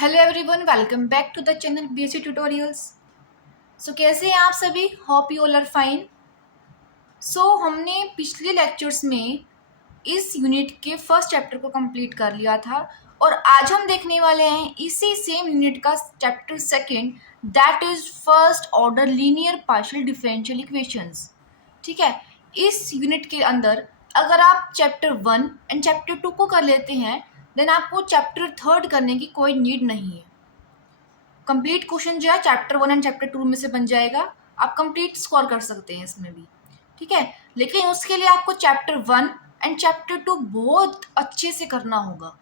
Hello everyone, welcome back to the channel BSc tutorials. So कैसे हैं आप सभी? Hope you all are fine. So हमने पिछले लेक्चर्स में इस यूनिट के फर्स्ट चैप्टर को कंप्लीट कर लिया था और आज हम देखने वाले हैं इसी सेम यूनिट का chapter second, that is first order linear partial differential equations. ठीक है, इस यूनिट के अंदर अगर आप चैप्टर 1 एंड चैप्टर 2 को कर लेते हैं देन आपको चैप्टर 3 करने की कोई नीड नहीं है। कंप्लीट क्वेश्चन जो है चैप्टर 1 एंड चैप्टर 2 में से बन जाएगा। आप कंप्लीट स्कोर कर सकते हैं इसमें भी। ठीक है, लेकिन उसके लिए आपको चैप्टर 1 एंड चैप्टर 2 बहुत अच्छे से करना होगा।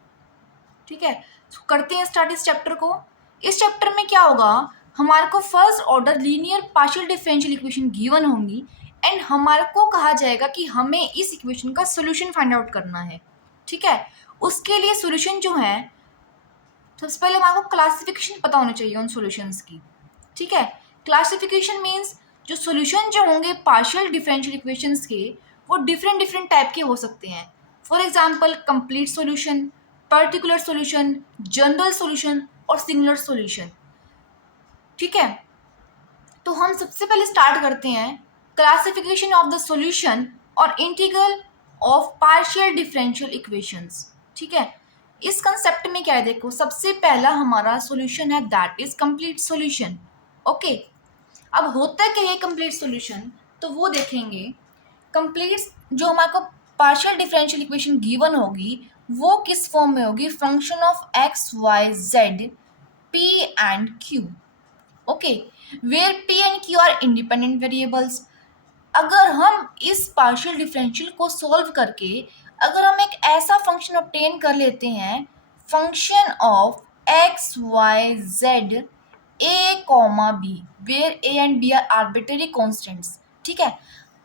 ठीक है, तो करते हैं स्टार्ट इस चैप्टर को। इस चैप्टर में क्या होगा, हमारे को first order linear partial differential equation given होंगी एंड हमारे को कहा जाएगा कि हमें इस इक्वेशन का सोल्यूशन फाइंड आउट करना है। ठीक है, उसके लिए सोल्यूशन जो है सबसे पहले हमारे को क्लासिफिकेशन पता होना चाहिए उन सॉल्यूशंस की। ठीक है, क्लासिफिकेशन मींस जो सॉल्यूशन जो होंगे पार्शियल डिफरेंशियल इक्वेशंस के वो डिफरेंट डिफरेंट टाइप के हो सकते हैं। For example complete solution, particular solution, general solution और सिंगुलर सॉल्यूशन। ठीक है, तो हम सबसे पहले स्टार्ट करते हैं क्लासिफिकेशन ऑफ द सॉल्यूशन और integral of partial differential equations. ठीक है, इस कंसेप्ट में क्या है, देखो सबसे पहला हमारा सॉल्यूशन है that is complete solution. Okay, अब होता क्या है कंप्लीट सॉल्यूशन, तो वो देखेंगे। कंप्लीट जो हमारे को पार्शियल डिफरेंशियल इक्वेशन गिवन होगी वो किस फॉर्म में होगी, function of x Y z p and q. Okay, where p and q are independent variables. अगर हम इस पार्शियल डिफरेंशियल को सॉल्व करके अगर हम एक ऐसा फंक्शन ऑब्टेन कर लेते हैं, function of x Y Z a comma b, where a and b are arbitrary constants. ठीक है,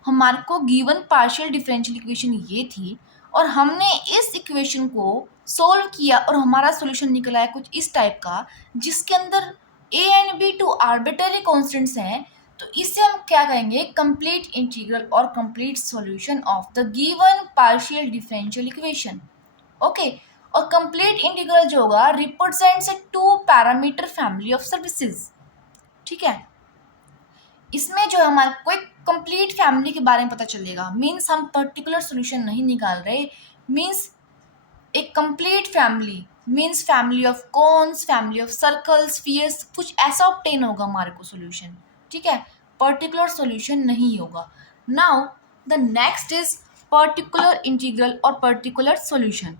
हमारे को गिवन पार्शियल डिफरेंशियल इक्वेशन ये थी और हमने इस इक्वेशन को सॉल्व किया और हमारा सॉल्यूशन निकला है कुछ इस टाइप का जिसके अंदर a and b two arbitrary constants हैं। तो इसे हम क्या कहेंगे, कंप्लीट इंटीग्रल और complete solution of the given partial differential equation. Okay, और कंप्लीट इंटीग्रल जो होगा represents a two parameter family of services. ठीक है, इसमें जो हमारे को एक कंप्लीट फैमिली के बारे में पता चलेगा। मीन्स हम पर्टिकुलर सॉल्यूशन नहीं निकाल रहे, मीन्स एक complete family, means family of cons, family of circles, spheres, कुछ ऐसा ऑब्टेन होगा हमारे को सॉल्यूशन। ठीक है, पर्टिकुलर सॉल्यूशन नहीं होगा। Now the next is particular integral और पर्टिकुलर सॉल्यूशन।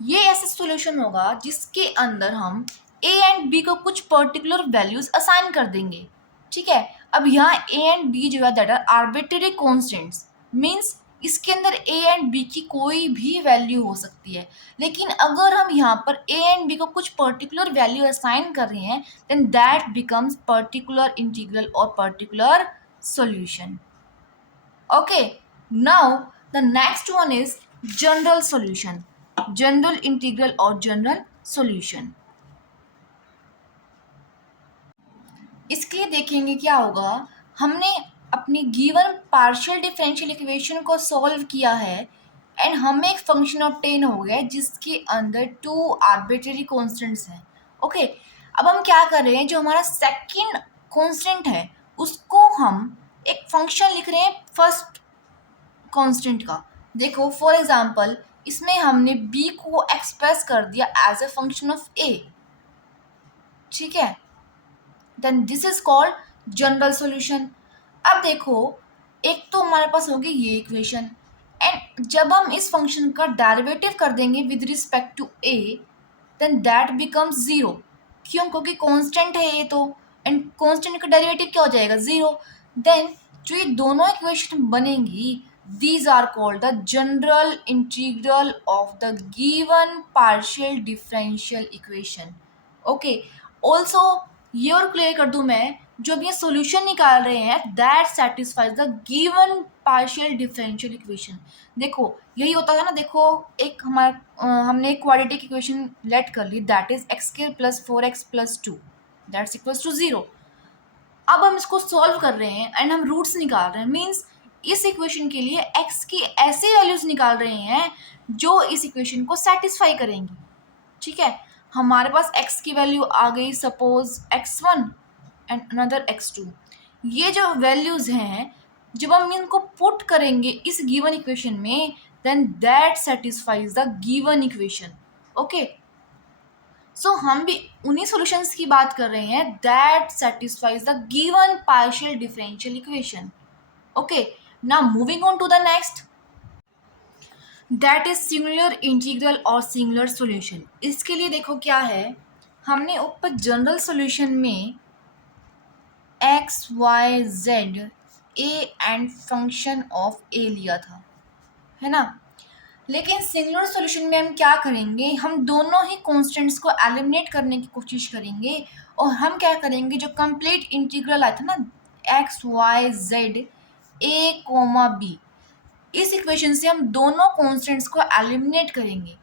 ये ऐसा सॉल्यूशन होगा जिसके अंदर हम ए एंड बी को कुछ पर्टिकुलर वैल्यूज असाइन कर देंगे। ठीक है, अब यहाँ ए एंड बी जो है that are arbitrary constants, means इसके अंदर ए एंड बी की कोई भी वैल्यू हो सकती है। लेकिन अगर हम यहाँ पर ए एंड बी को कुछ पर्टिकुलर वैल्यू असाइन कर रहे हैं then that becomes particular integral और particular solution. Okay, now the next one is general solution, general integral और जनरल सॉल्यूशन। इसके लिए देखेंगे क्या होगा, हमने अपनी गिवन पार्शियल डिफरेंशियल इक्वेशन को सॉल्व किया है एंड हमें एक फंक्शन ऑब्टेन हो गया जिसके अंदर टू आर्बिट्रेरी कॉन्स्टेंट्स हैं। ओके, अब हम क्या कर रहे हैं, जो हमारा सेकंड कॉन्स्टेंट है उसको हम एक फंक्शन लिख रहे हैं फर्स्ट कांस्टेंट का। देखो फॉर एग्जांपल इसमें हमने b को एक्सप्रेस कर दिया as a function of a। ठीक है, then this is called general solution. अब देखो एक तो हमारे पास होगी ये इक्वेशन एंड जब हम इस फंक्शन का डेरिवेटिव कर देंगे with respect to a then that becomes zero. क्यों, क्योंकि कांस्टेंट है ये तो, एंड कांस्टेंट का डेरिवेटिव क्या हो जाएगा, जीरो। देन जो ये दोनों इक्वेशन बनेंगी these are called the general integral of the given partial differential equation. Okay, also ये और क्लियर कर दूं मैं, जो भी ये सॉल्यूशन निकाल रहे हैं that satisfies the given partial differential equation। देखो यही होता था ना, देखो एक हमारा हमने एक क्वाड्रेटिक इक्वेशन लेट कर ली that is X square plus 4x plus 2 that's equals to 0। अब हम इसको सॉल्व कर रहे हैं एंड हम रूट्स निकाल रहे हैं, मीन्स इस इक्वेशन के लिए x की ऐसी वैल्यूज निकाल रहे हैं जो इस इक्वेशन को सेटिस्फाई करेंगी। ठीक है, हमारे पास x की वैल्यू आ गई suppose x1 and another x2। ये जो वैल्यूज़ हैं, जब हम इनको पुट करेंगे इस गिवन इक्वेशन में, then that satisfies the given equation. Okay, so हम भी उन्हीं सॉल्यूशंस की बात कर रहे हैं that satisfies the given partial differential equation. Okay, now moving on to the next, that is singular integral और सिंगुलर सॉल्यूशन। इसके लिए देखो क्या है, हमने ऊपर जनरल सॉल्यूशन में X Y Z A and function of A लिया था, है ना। लेकिन सिंगुलर सॉल्यूशन में हम क्या करेंगे, हम दोनों ही कॉन्स्टेंट्स को एलिमिनेट करने की कोशिश करेंगे और हम क्या करेंगे, जो कंप्लीट इंटीग्रल आया था ना x Y Z a comma b, इस इक्वेशन से हम दोनों कॉन्स्टेंट्स को एलिमिनेट करेंगे।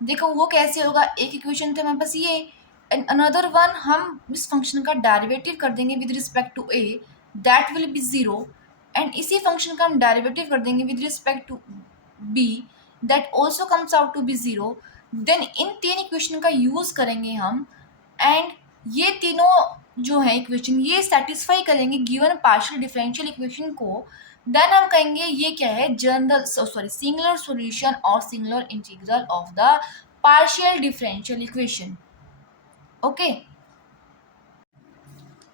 देखो वो कैसे होगा, एक इक्वेशन थे हमारे पास ये एंड अनदर वन, हम इस फंक्शन का डेरिवेटिव कर देंगे with respect to A, that will be zero, and इसी फंक्शन का हम डेरिवेटिव कर देंगे with respect to B, that also comes out to be zero. Then इन तीन इक्वेशन का यूज करेंगे हम, एंड ये तीनों जो है इक्वेशन ये सेटिस्फाई करेंगे गिवन पार्शियल डिफरेंशियल इक्वेशन को। देन हम कहेंगे ये क्या है, जनरल सिंगुलर सॉल्यूशन और singular integral of the partial differential equation. Okay,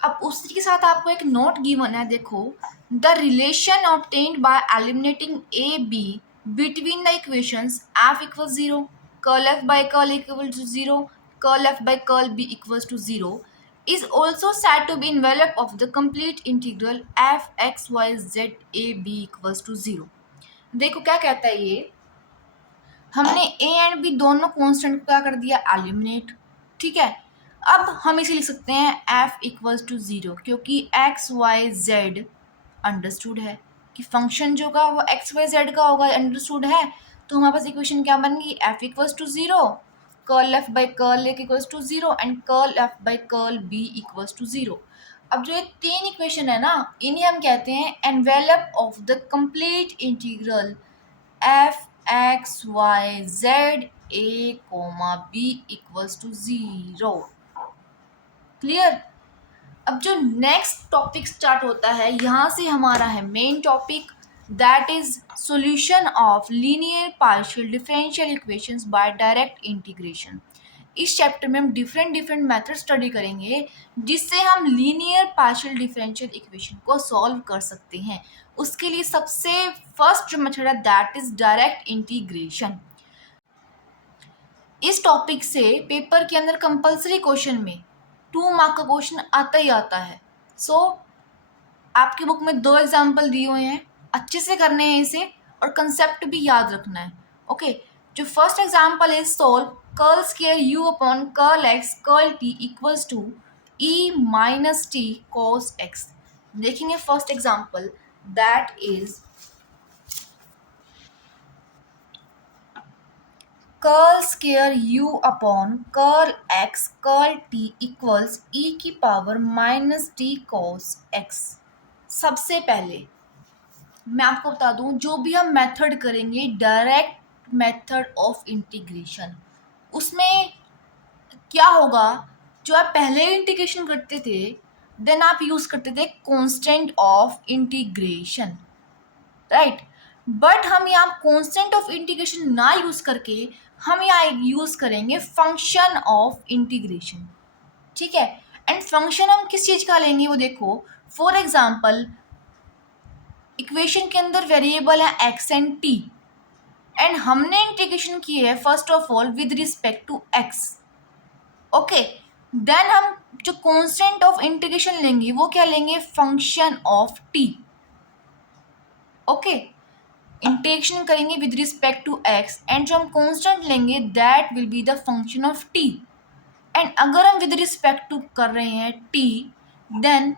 अब उसी के साथ आपको एक नोट गिवन है, देखो the relation obtained by eliminating a b between the equations f equals zero, curl f by curl equal to zero, curl f by curl b equals to zero is also said to be envelope of the complete integral f x y z a b equals to 0। देखो क्या कहता है ये, हमने a and b दोनों constant को क्या कर दिया, एलिमिनेट। ठीक है, अब हम इसे लिख सकते हैं f इक्वल्स टू 0, क्योंकि x y z अंडरस्टूड है कि फंक्शन जो का वो x y z का होगा, अंडरस्टूड है। तो हमारे पास इक्वेशन क्या बन गई, f equals to 0, curl f by curl a equals to 0 and curl f by curl b equals to 0। अब जो ये तीन इक्वेशन है ना, इन्हें हम कहते हैं envelope of the complete integral f x Y Z a comma b equals to 0। Clear. अब जो नेक्स्ट टॉपिक स्टार्ट होता है, यहाँ से हमारा है main topic, that is solution of linear partial differential equations bye direct integration. इस chapter में हम डिफरेंट मेथड स्टडी करेंगे जिससे हम लीनियर पार्शियल डिफरेंशियल इक्वेशन को सॉल्व कर सकते हैं। उसके लिए सबसे फर्स्ट जो मेथड है दैट इज डायरेक्ट इंटीग्रेशन। इस टॉपिक से पेपर के अंदर कंपलसरी क्वेश्चन में 2 मार्क का क्वेश्चन आता ही आता है। सो आपकी बुक में 2 एग्जाम्पल दिए हुए हैं, अच्छे से करने हैं इसे और कंसेप्ट भी याद रखना है। ओके, जो फर्स्ट एग्जाम्पल है, solve curl square u upon curl x curl t equals to e minus T cos x। देखेंगे first example, that is curl square u upon curl x curl t equals e की power minus T cos x। सबसे पहले मैं आपको बता दूं, जो भी हम मेथड करेंगे डायरेक्ट मेथड ऑफ इंटीग्रेशन, उसमें क्या होगा, जो आप पहले इंटीग्रेशन करते थे देन आप यूज करते थे constant of integration, right. But हम यहाँ कांस्टेंट ऑफ इंटीग्रेशन ना यूज करके हम यहाँ यूज करेंगे फंक्शन ऑफ इंटीग्रेशन। ठीक है, एंड फंक्शन हम किस चीज का लेंगे वो देखो, फॉर एग्जाम्पल इक्वेशन के अंदर वेरिएबल है एक्स एंड टी, एंड हमने इंटीग्रेशन की है first of all with respect to X. Okay, then हम जो कांस्टेंट ऑफ इंटीग्रेशन लेंगे वो क्या लेंगे, function of T. Okay, integration करेंगे with respect to X and जो हम कांस्टेंट लेंगे that will be the function of T, and अगर हम विद रिस्पेक्ट टू कर रहे हैं टी देन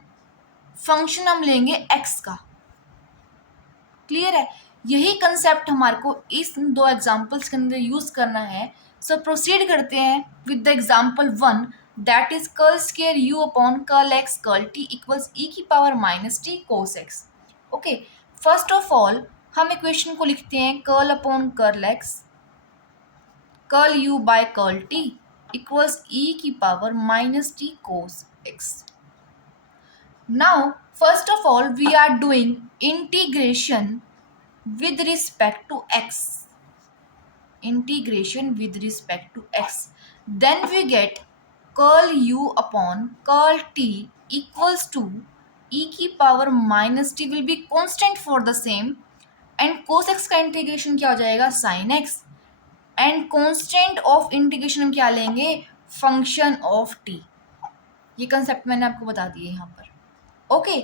फंक्शन हम लेंगे एक्स का। क्लियर है, यही कंसेप्ट हमारे को इस 2 एग्जाम्पल्स के अंदर यूज करना है। सो प्रोसीड करते हैं with the example 1, that is curl square u upon curl x curl t equals e की power minus T cos x। Okay, first of all हम इक्वेशन को लिखते हैं curl upon curl x curl u by curl t equals E की power minus T cos X. Now, first of all, we are doing integration with respect to x. Integration with respect to x. Then we get curl u upon curl t equals to e की power minus t will be constant for the same, and cos x का integration क्या हो जाएगा sin x, and constant of integration हम क्या लेंगे function of t. ये concept मैंने आपको बता दिए यहाँ पर. ओके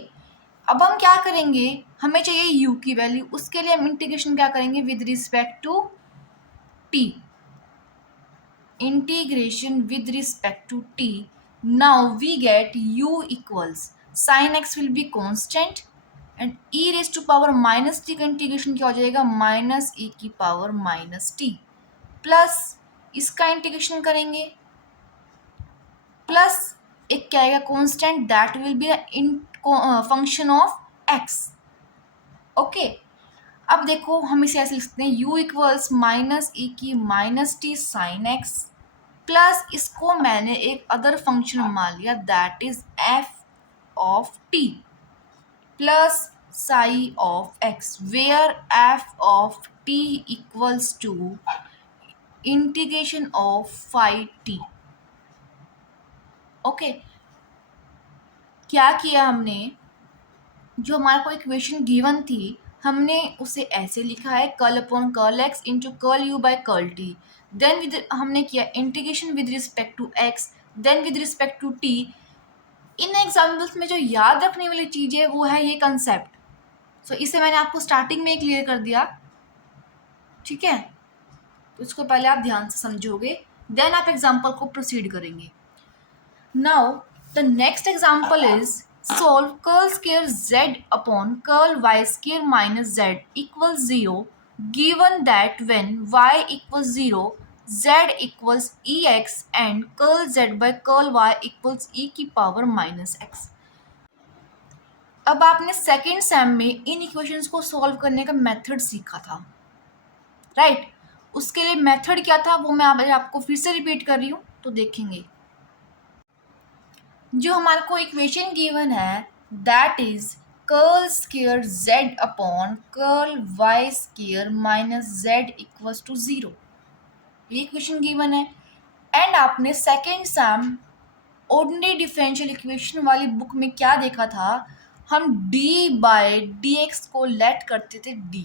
अब हम क्या करेंगे, हमें चाहिए u की वैल्यू, उसके लिए हम इंटीग्रेशन क्या करेंगे with respect to t. Integration with respect to t. Now we get u equals sine x will be constant and e raise to power minus t का इंटीग्रेशन क्या हो जाएगा माइनस e की पावर माइनस टी, प्लस इसका integration करेंगे plus एक क्या आएगा constant that will be function of x. Okay अब देखो हम इसे ऐसे लिख सकते हैं u इक्वल्स माइनस ई की minus t sine x, plus इसको मैंने एक अदर फंक्शन मान लिया that is f of t plus psi of x, where f of t equals to integration of phi t. Okay क्या किया हमने, जो हमारे को इक्वेशन गिवन थी हमने उसे ऐसे लिखा है curl upon curl x into curl u by curl t. Then with हमने किया integration with respect to x, then with respect to t. इन एग्जाम्पल्स में जो याद रखने वाली चीज़ है वो है ये कंसेप्ट. सो इसे मैंने आपको स्टार्टिंग में क्लियर कर दिया, ठीक है, तो इसको पहले आप ध्यान से समझोगे, देन आप एग्जाम्पल को प्रोसीड करेंगे. Now the next example is solve curl square z upon curl y square minus z equals 0 given that when y equals 0 z equals ex and curl z by curl y equals e की power minus x. अब आपने second same में इन equations को solve करने का method सीखा था, right? उसके लिए मेथड क्या था वो मैं आपको फिर से रिपीट कर रही हूँ तो देखेंगे. जो हमारे को इक्वेशन गिवन है that is curl square z upon curl y square minus z equals to 0. ये इक्वेशन गिवन है. एंड आपने second sem ordinary differential equation वाली बुक में क्या देखा था, हम d बाय dx को लेट करते थे d,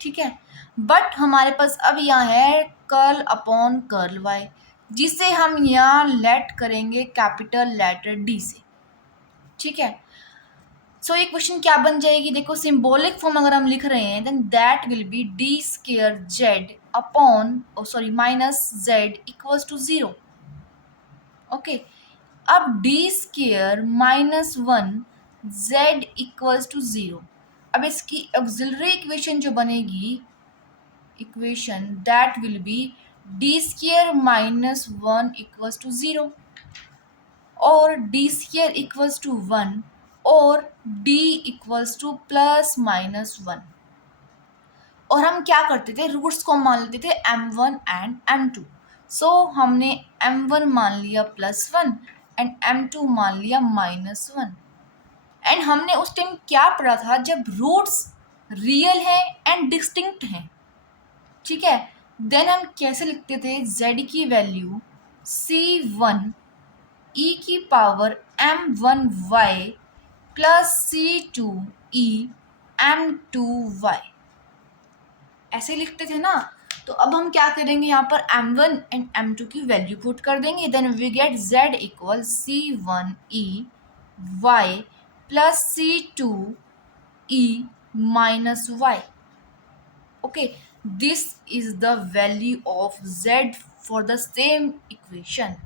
ठीक है, बट हमारे पास अब यहाँ है कर्ल अपॉन कर्ल y जिसे हम यहाँ लेट करेंगे कैपिटल लेटर डी से, ठीक है. सो ये क्वेश्चन क्या बन जाएगी, देखो सिंबॉलिक फॉर्म अगर हम लिख रहे हैं then that will be D square Z upon minus Z equals to 0. Okay अब D square minus 1 Z equals to 0. अब इसकी ऑक्सिलरी इक्वेशन जो बनेगी equation that will be D square minus 1 equals to 0 और डी स्क्वायर इक्वल्स टू 1 और d equals to plus minus 1. और हम क्या करते थे, रूट्स को मान लेते थे m1 एंड m2. सो हमने m1 मान लिया प्लस 1 एंड m2 मान लिया माइनस 1. एंड हमने उस टाइम क्या पढ़ा था, जब रूट्स रियल हैं एंड डिस्टिंक्ट हैं, ठीक है, देन हम कैसे लिखते थे z की वैल्यू c1 e की power m1y plus c2e m2y, ऐसे लिखते थे ना. तो अब हम क्या करेंगे, यहाँ पर m1 एंड m2 की वैल्यू पुट कर देंगे, then we get z equal c1e y plus c2e minus y. Okay this is the value of z for the same equation,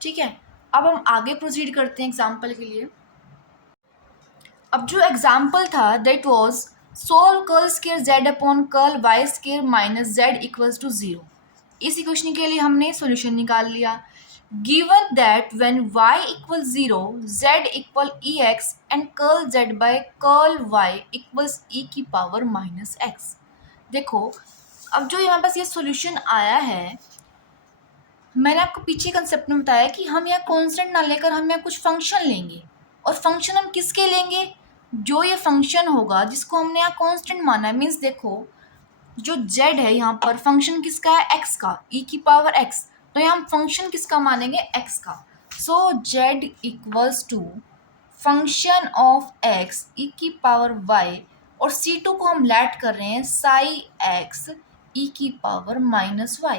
ठीक है. अब हम आगे प्रोसीड करते हैं एग्जाम्पल के लिए. अब जो एग्जाम्पल था that was solve curl square z upon curl y square minus z equals to 0. इस इक्वेशन के लिए हमने सॉल्यूशन निकाल लिया. Given that when y equal 0 z equal ex and curl z by curl y equals e की power minus x. देखो अब जो हमारे पास ये सॉल्यूशन आया है मैंने आपको पीछे कंसेप्ट में बताया कि हम यहाँ कांस्टेंट ना लेकर हम यहाँ कुछ फंक्शन लेंगे, और फंक्शन हम किसके लेंगे, जो ये फंक्शन होगा जिसको हमने यहाँ कांस्टेंट माना है। मीन्स देखो, जो z है यहाँ पर फंक्शन किसका है, x का, e की पावर x, तो यहाँ हम फंक्शन किसका मानेंगे, x का। So z equals to function of x e की पावर y, और c2 को हम लेट कर रहे हैं साई x e की पावर माइनस y।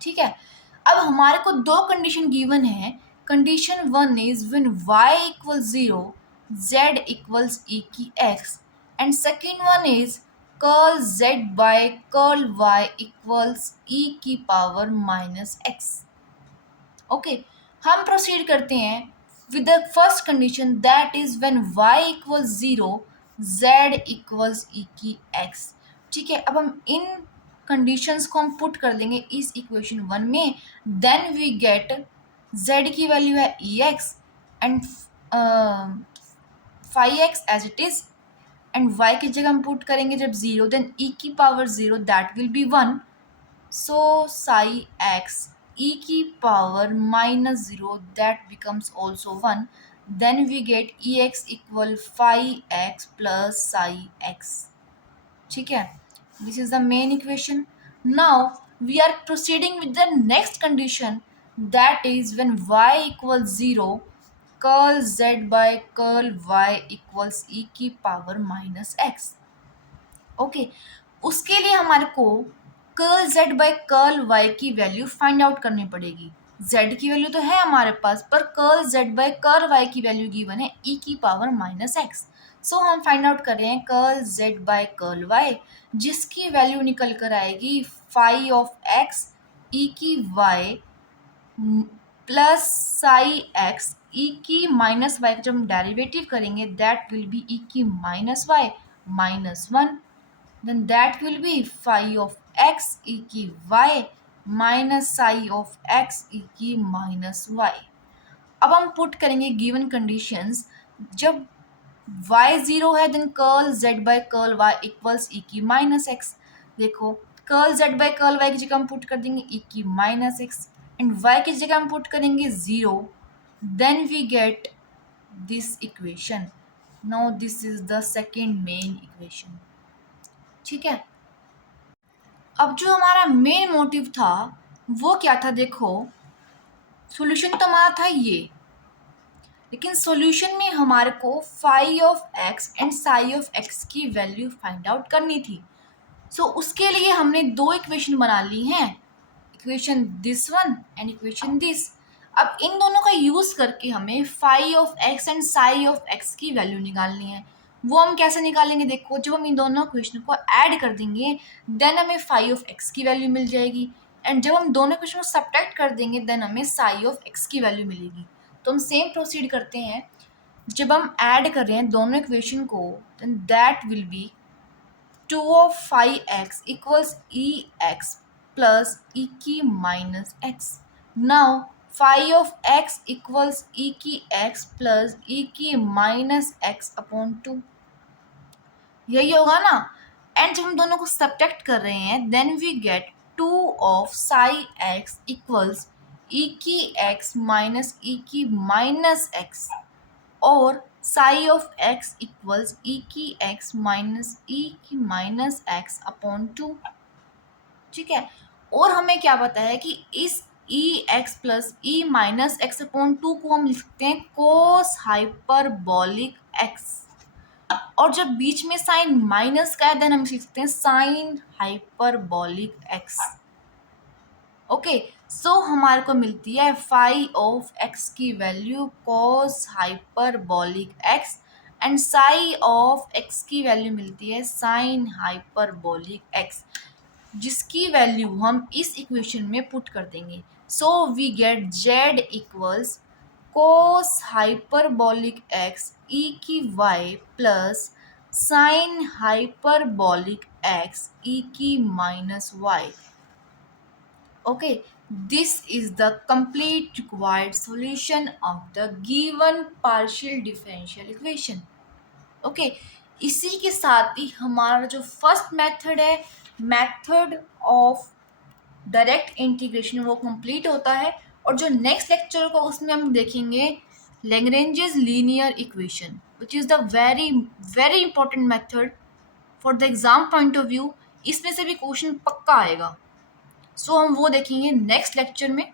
ठीक है, अब हमारे को दो कंडीशन गिवन है। Condition one is when y equals 0 z equals e की x, and second one is curl z by curl y equals e की पावर माइनस x। ओके, हम प्रोसीड करते हैं with the first condition, that is when y equals 0 z equals e की x। ठीक है, अब हम इन कंडीशंस को हम पुट कर देंगे इस इक्वेशन वन में। देन वी गेट z की वैल्यू है e x and five x as it is, and y की जगह हम पुट करेंगे जब 0, देन e की power 0 that will be 1। So psi x e की power minus 0 that becomes also 1। Then we get e x equal 5x plus psi x। ठीक है, this is the main equation. Now we are proceeding with the next condition, that is when y equals 0 curl z by curl y equals e की power minus x। Okay, उसके लिए हमारे को curl z by curl y की value find out करनी पड़ेगी। z की value तो है हमारे पास, पर curl z by curl y की वैल्यू गिवन है e की पावर माइनस x। सो हम फाइंड आउट कर रहे हैं curl z by curl y, जिसकी वैल्यू निकल कर आएगी फाई ऑफ x e की y plus psi x e की माइनस y का जब हम डेरिवेटिव करेंगे दैट विल बी e की minus y minus 1। then that will be phi of x e की y minus psi of x e की minus y। अब हम पुट करेंगे गिवन कंडीशंस, जब y 0 है then curl z by curl y equals e की minus x। देखो, curl z by curl y की जगह हम पुट कर देंगे e की माइनस x, एंड y की जगह हम पुट करेंगे 0, then we get this equation. Now this is the second main equation. ठीक है, अब जो हमारा मेन मोटिव था वो क्या था, देखो सॉल्यूशन तो हमारा था ये, लेकिन सॉल्यूशन में हमारे को phi of x and psi of x की वैल्यू फाइंड आउट करनी थी। सो उसके लिए हमने दो इक्वेशन बना ली हैं, equation this one and equation this. अब इन दोनों का यूज़ करके हमें phi of x and psi of x की वैल्यू निकालनी है। वो हम कैसे निकालेंगे, देखो जब हम इन दोनों इक्वेशन को ऐड कर देंगे देन हमें फाई ऑफ एक्स की वैल्यू मिल जाएगी, एंड जब हम दोनों इक्वेशन को सब्ट्रैक्ट कर देंगे देन हमें साई ऑफ एक्स की वैल्यू मिलेगी। तो हम सेम प्रोसीड करते हैं, जब हम ऐड कर रहे हैं दोनों इक्वेशन को then that will be 2 of phi x equals e x plus e की minus x. Now phi of x equals e की x plus e की minus x upon 2, यही होगा ना। एंड जब हम दोनों को सब्ट्रैक्ट कर रहे हैं then we get 2 of psi x equals e की x minus e की minus x, और Sai of x equals e की x माइनस e की माइनस x अपॉन 2। ठीक है, और हमें क्या पता है कि इस e x plus e minus x upon 2 को हम लिखते हैं कोस हाइपरबॉलिक x, और जब बीच में साइन माइनस का है देन हम लिखते हैं sine hyperbolic x। Okay, so हमारे को मिलती है फाई ऑफ एक्स की value cos hyperbolic X, and psi of x की वैल्यू मिलती है साइन हाइपरबॉलिक एक्स, जिसकी वैल्यू हम इस इक्वेशन में पुट कर देंगे। So we get Z equals cos hyperbolic X E की Y plus sine hyperbolic X E की minus Y. Okay, this is the complete required solution of the given partial differential equation. Okay, इसी के साथ ही हमारा जो first method है, method of direct integration वो complete होता है। और जो नेक्स्ट लेक्चर को उसमें हम देखेंगे Lagrange's linear equation, which is the very very important method for the exam point of view. इसमें से भी क्वेश्चन पक्का आएगा। सो हम वो देखेंगे नेक्स्ट लेक्चर में।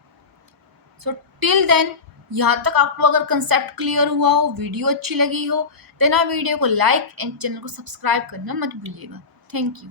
सो टिल देन, यहाँ तक आपको अगर कंसेप्ट क्लियर हुआ हो, वीडियो अच्छी लगी हो, देन आप वीडियो को लाइक एंड चैनल को सब्सक्राइब करना मत भूलिएगा। Thank you.